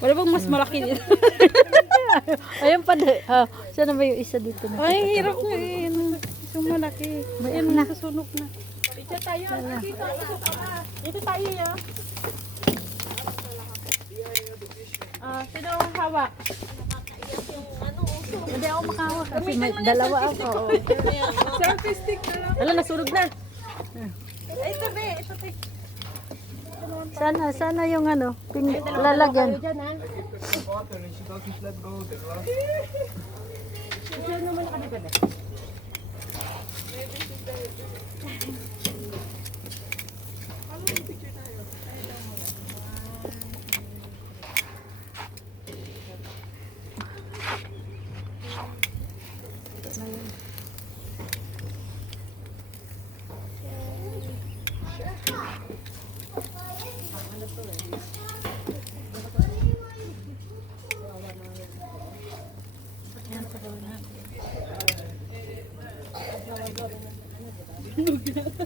Wala bang mas malaki dito? Ayun pa din. Saan na ba yung isa dito na? Ay, hirap nga eh. Yung malaki. Ayan na. Susunog na. Dito tayo. Dito tayo ya. Sino ang hawak? Hindi ako makahawak kasi may dalawa ako. Selfie stick na lang. Wala, nasunog na. Ito be, ito be. Sana yung ano, lalagyan.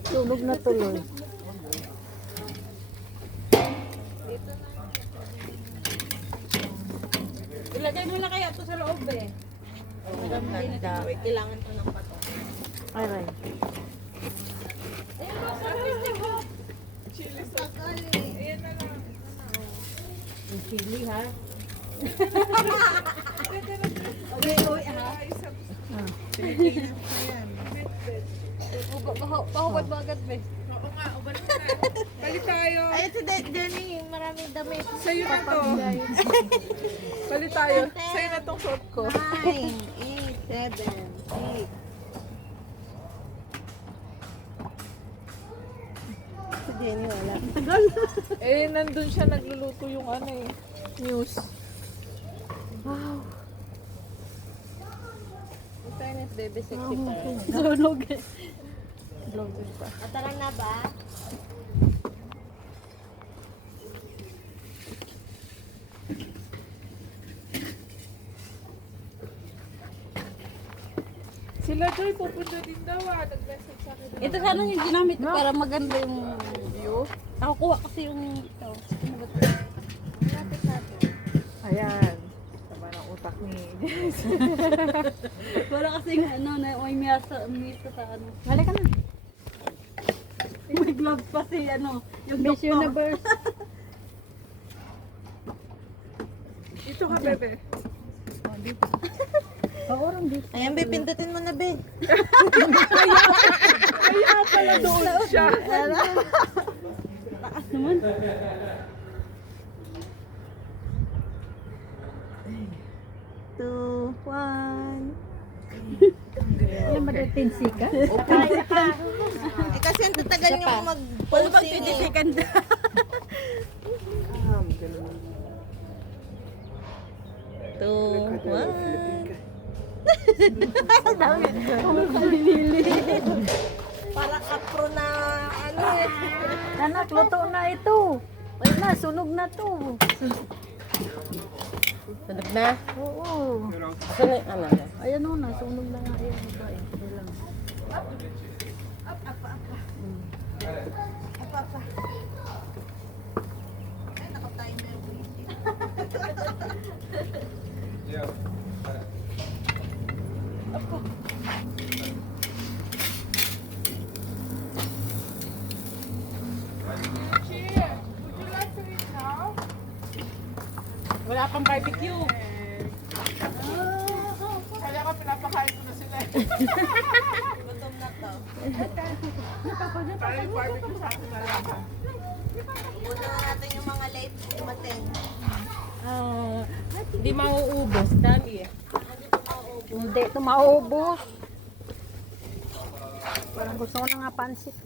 Tulog na tuloy. Ilagay mo na kaya ito sa loob eh. Maganda. Kailangan ko ng pato. Ay, ay. Ayun o, selfie stick o. Chili sauce. Ayan na lang. Yung chili ha. Okay, oy, ha? Pahubad mo agad, be. Oo nga, ubad mo na. Balik tayo. Ay, ito, Denny, maraming damit. Sa'yo na to. Balik tayo. Sa'yo na tong suot ko. 9, 8, 7, 6. Si Jenny wala. Eh, nandun siya nagluluto yung ano eh. News. Wow. Internet baby sexy pa. Sunog eh. Vlogger pa. Tara na ba? Sila Joy, pupunta din daw ah. Nag-message sa akin. Ito sana yung ginamit ko para maganda yung view. Ako kuha kasi yung ito. Lapit natin. Ayan. Tama ng utak ni Jess. Wala kasing ano, na may misa sa ano. Wala ka na. May gloves pa si ano, yung Miss Universe. Dito ka, bebe. Ako rin dito. Ayan, be, pindutin mo na, be. Kaya pala doon siya. Taas naman. Two, one. Alam ba na tinsika? Eh, kasi ang tatagal yung mag-pulsing eh. Ganda. Two, one. Para kapro na ano eh. Anak, luto na ito. Ay na, sunog na to. Sunog na? Oo. Sunog ano? Ayan o, nasunog na nga. Ayan, ito eh. Ito lang. Ay, naka-timer. Wala pang barbecue. Kaya ka pinapakain ko na sila. Gutom na to. Para yung barbecue sa atin na lang. Muna na natin yung mga late umaten. Hindi mauubos. Dami eh. Hindi ito mauubos. Parang gusto ko na nga pansit.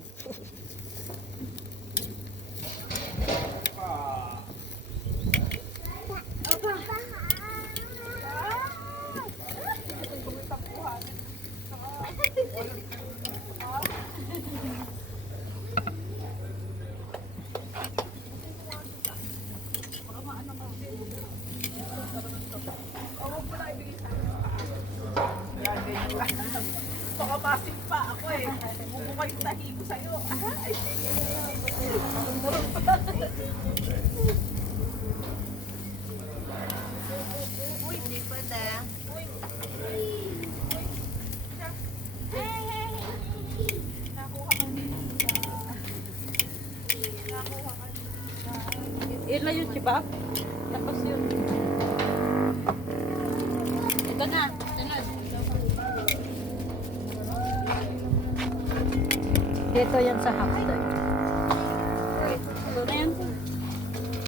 Baka masig pa ako eh. Mumukha yung tahi ko sa'yo. Ay, Ila yung chibak. Tapos yun. Ito na. Sunod. Dito yan sa half